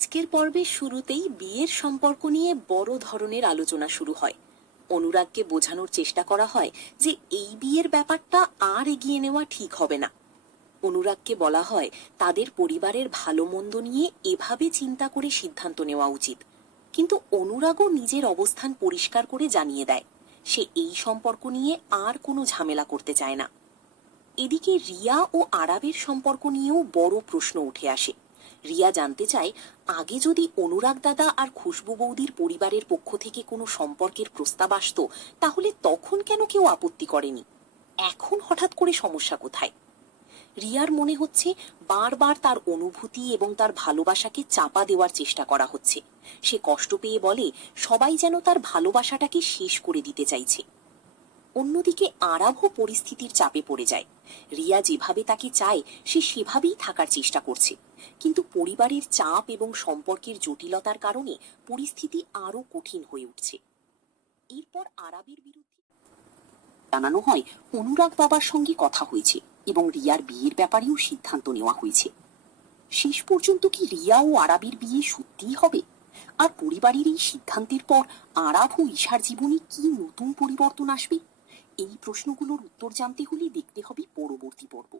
আজকের পর্বের শুরুতেই বিয়ের সম্পর্ক নিয়ে বড় ধরনের আলোচনা শুরু হয়। অনুরাগকে বোঝানোর চেষ্টা করা হয় যে এই বিয়ের ব্যাপারটা আর এগিয়ে নেওয়া ঠিক হবে না। অনুরাগকে বলা হয় তাদের পরিবারের ভালো মন্দ নিয়ে এভাবে চিন্তা করে সিদ্ধান্ত নেওয়া উচিত। কিন্তু অনুরাগও নিজের অবস্থান পরিষ্কার করে জানিয়ে দেয় সে এই সম্পর্ক নিয়ে আর কোনো ঝামেলা করতে চায় না। এদিকে রিয়া ও আরাবের সম্পর্ক নিয়েও বড় প্রশ্ন উঠে আসে। রিয়া জানতে চায়, আগে যদি অনুরাগ দাদা আর খুশবু বৌদির পরিবারের পক্ষ থেকে কোনো সম্পর্কের প্রস্তাব আসতো তাহলে তখন কেন কেউ আপত্তি করেনি, এখন হঠাৎ করে সমস্যা কোথায়? রিয়ার মনে হচ্ছে বারবার তার অনুভূতি এবং তার ভালোবাসাকে চাপা দেওয়ার চেষ্টা করা হচ্ছে। সে কষ্ট পেয়ে বলে সবাই যেন তার ভালোবাসাটাকে শেষ করে দিতে চাইছে। অন্যদিকে আরাভও পরিস্থিতির চাপে পড়ে যায়। রিয়া যেভাবে তাকে চায় সে সেভাবেই থাকার চেষ্টা করছে, কিন্তু পরিবারের চাপ এবং সম্পর্কের জটিলতার কারণে পরিস্থিতি আরো কঠিন হয়ে উঠছে। এরপর আরাবের বিরুদ্ধে জানানো হয় অনুরাগ বাবার সঙ্গে কথা হয়েছে এবং রিয়ার বিয়ের ব্যাপারেও সিদ্ধান্ত নেওয়া হয়েছে। শেষ পর্যন্ত কি রিয়া ও আরাবের বিয়ে সত্যিই হবে? আর পরিবারের এই সিদ্ধান্তের পর আরাভ ও ঈশার জীবনে কি নতুন পরিবর্তন আসবে? এই প্রশ্নগুলোর উত্তর জানতে হলে দেখতে হবে পরবর্তী পর্ব।